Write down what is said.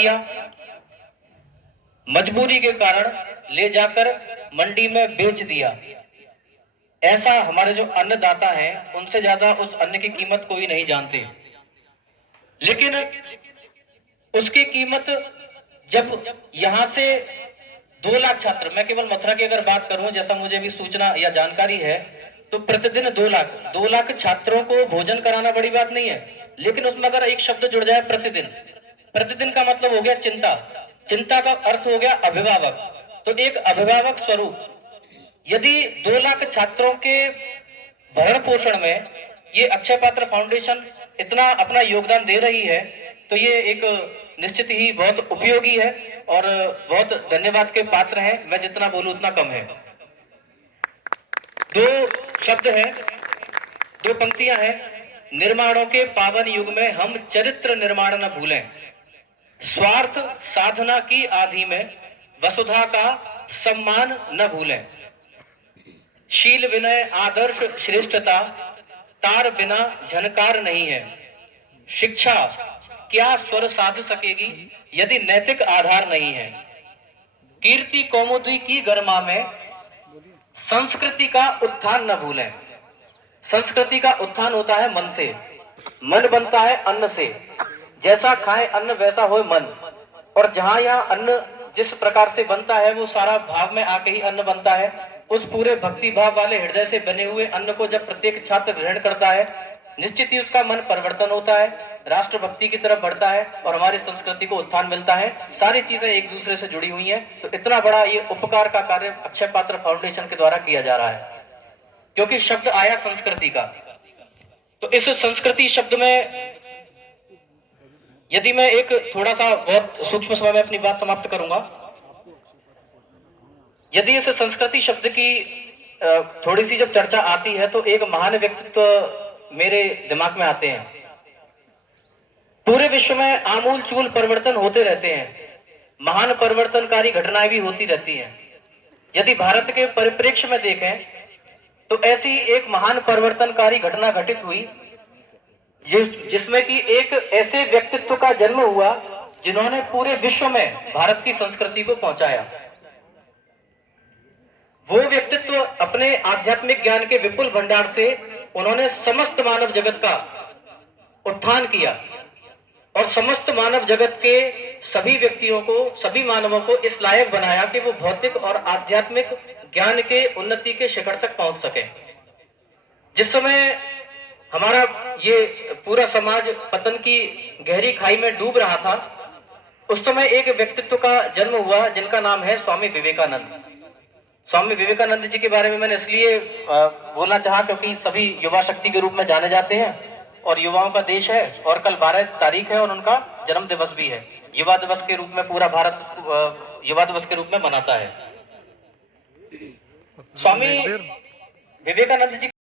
किया, मजबूरी के कारण ले जाकर मंडी में बेच दिया। ऐसा हमारे जो अन्नदाता हैं उनसे ज्यादा उस अन्न की कीमत कोई नहीं जानते। लेकिन उसकी कीमत जब यहां से 2 लाख छात्र, मैं केवल मथुरा की अगर बात करूं, जैसा मुझे भी सूचना या जानकारी है, तो प्रतिदिन 2 लाख छात्रों को भोजन कराना बड़ी बात नहीं है। लेकिन उसमें अगर एक शब्द जुड़ जाए प्रतिदिन, प्रतिदिन का मतलब हो गया चिंता, चिंता का अर्थ हो गया अभिभावक। तो एक अभिभावक स्वरूप यदि 2 लाख छात्रों के भरण पोषण में ये अक्षय पात्र फाउंडेशन इतना अपना योगदान दे रही है, तो ये एक निश्चित ही बहुत उपयोगी है और बहुत धन्यवाद के पात्र हैं। मैं जितना बोलूं उतना कम है। 2 शब्द हैं, 2 पंक्तियां हैं। निर्माणों के पावन युग में हम चरित्र निर्माण न भूलें, स्वार्थ साधना की आधि में वसुधा का सम्मान न भूलें। शील विनय आदर्श श्रेष्ठता तार बिना झनकार नहीं है। शिक्षा क्या स्वर साध सकेगी यदि नैतिक आधार नहीं है। कीर्ति कौमुदी की गरिमा में संस्कृति का उत्थान न भूलें। संस्कृति का उत्थान होता है मन से, मन बनता है अन्न से। जैसा खाए अन्न वैसा होए मन। और जहां यहां अन्न जिस प्रकार से बनता है वो सारा भाव में आके ही अन्न बनता है। उस पूरे भक्ति भाव वाले हृदय से बने हुए अन्न को जब प्रत्येक छात्र ग्रहण करता है, निश्चित ही उसका मन परिवर्तन होता है, राष्ट्र भक्ति की तरफ बढ़ता है और हमारी संस्कृति को उत्थान मिलता है। सारी चीजें एक दूसरे से जुड़ी हुई हैं। तो इतना बड़ा ये उपकार का कार्य अक्षय पात्र फाउंडेशन के द्वारा किया जा रहा है। क्योंकि शब्द आया संस्कृति का, तो इस संस्कृति शब्द में यदि मैं एक थोड़ा सा बहुत सूक्ष्म समय में अपनी बात समाप्त करूंगा। यदि इस संस्कृति शब्द की थोड़ी सी जब चर्चा आती है तो एक महान व्यक्तित्व मेरे दिमाग में आते हैं। पूरे विश्व में आमूल चूल परिवर्तन होते रहते हैं, महान परिवर्तनकारी घटनाएं भी होती रहती हैं। यदि भारत के परिप्रेक्ष्य में देखें तो ऐसी एक महान परिवर्तनकारी घटना घटित हुई जिसमें कि एक ऐसे व्यक्तित्व का जन्म हुआ जिन्होंने पूरे विश्व में भारत की संस्कृति को पहुंचाया। वो व्यक्तित्व अपने आध्यात्मिक ज्ञान के विपुल भंडार से उन्होंने समस्त मानव जगत का उत्थान किया और समस्त मानव जगत के सभी व्यक्तियों को, सभी मानवों को इस लायक बनाया कि वो भौतिक और आध्यात्मिक ज्ञान के उन्नति के शिखर तक पहुंच सके। जिस समय हमारा ये पूरा समाज पतन की गहरी खाई में डूब रहा था, उस समय एक व्यक्तित्व का जन्म हुआ जिनका नाम है स्वामी विवेकानंद। स्वामी विवेकानंद जी के बारे में मैंने इसलिए बोलना चाहा क्योंकि सभी युवा शक्ति के रूप में जाने जाते हैं और युवाओं का देश है और कल 12 तारीख है और उनका जन्म दिवस भी है। युवा दिवस के रूप में पूरा भारत युवा दिवस के रूप में मनाता है। स्वामी विवेकानंद जी